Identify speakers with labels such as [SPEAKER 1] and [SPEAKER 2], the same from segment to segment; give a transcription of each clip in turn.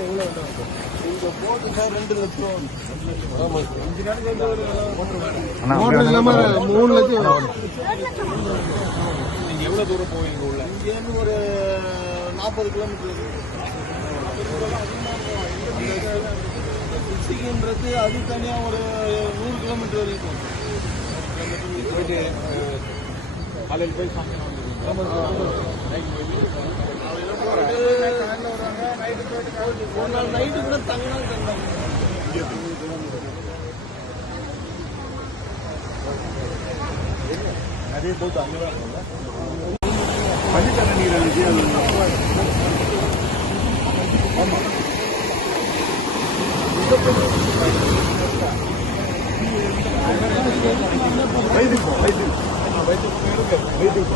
[SPEAKER 1] இங்க போட்டு சார் ரெண்டு லட்சம்
[SPEAKER 2] மோட்டர் இல்லாம மூணு லட்சம்
[SPEAKER 1] நீங்க எவ்வளவு தூரம் போவீங்க உள்ள இங்க இருந்து ஒரு நாற்பது கிலோமீட்டர். சிட்டின்றது அது தனியா ஒரு நூறு கிலோமீட்டர் வரைக்கும். போயிட்டு காலையில் போய் சாயங்காலம் ஒரு நாள் நைட்டு கூட தங்கினாலும் தந்தாங்க நிறைய போட்டு அங்கதான் பள்ளித்தர நீர் அன்னைக்கு வைத்தியம் வைத்தியம் வைத்தியம் இருக்கு வைத்தியம்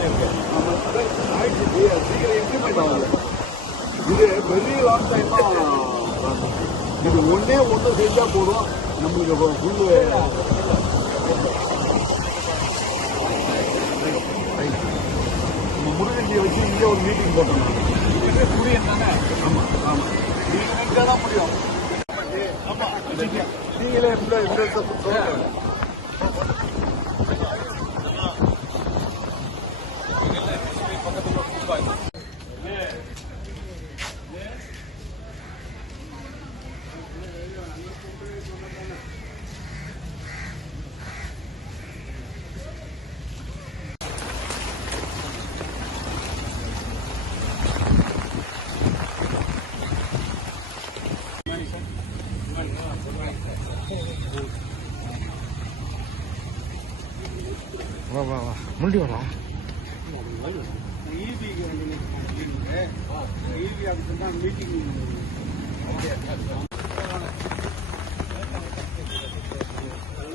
[SPEAKER 1] இருக்கு ஆயிடுச்சு சீக்கிரம் இம்ப்ளிமெண்ட் ஆகல இது வெரி லாங் டைமா இது ஒன்னே ஒன்று செஞ்சா போதும். நம்மளுக்கு ஃபுல்லு நம்ம முருகஞ்சியை வச்சு இங்கே ஒரு மீட்டிங் போட்டோம் நாங்கள் சூரியன் தானே? ஆமாம் ஆமாம் நீங்கள் நினைச்சா தான் முடியும். நீங்களே இந்த இந்த சொல்லுங்க.
[SPEAKER 3] வா வா வா. முண்டி வரலாம்
[SPEAKER 1] தான் மீட்டிங்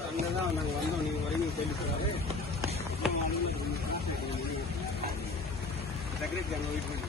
[SPEAKER 1] அங்கதான் நாங்கள் வந்தோம் நீங்கள் வரீங்க கேள்விப்படாது செக்ரட்டரி அங்கே வெயிட் பண்ணி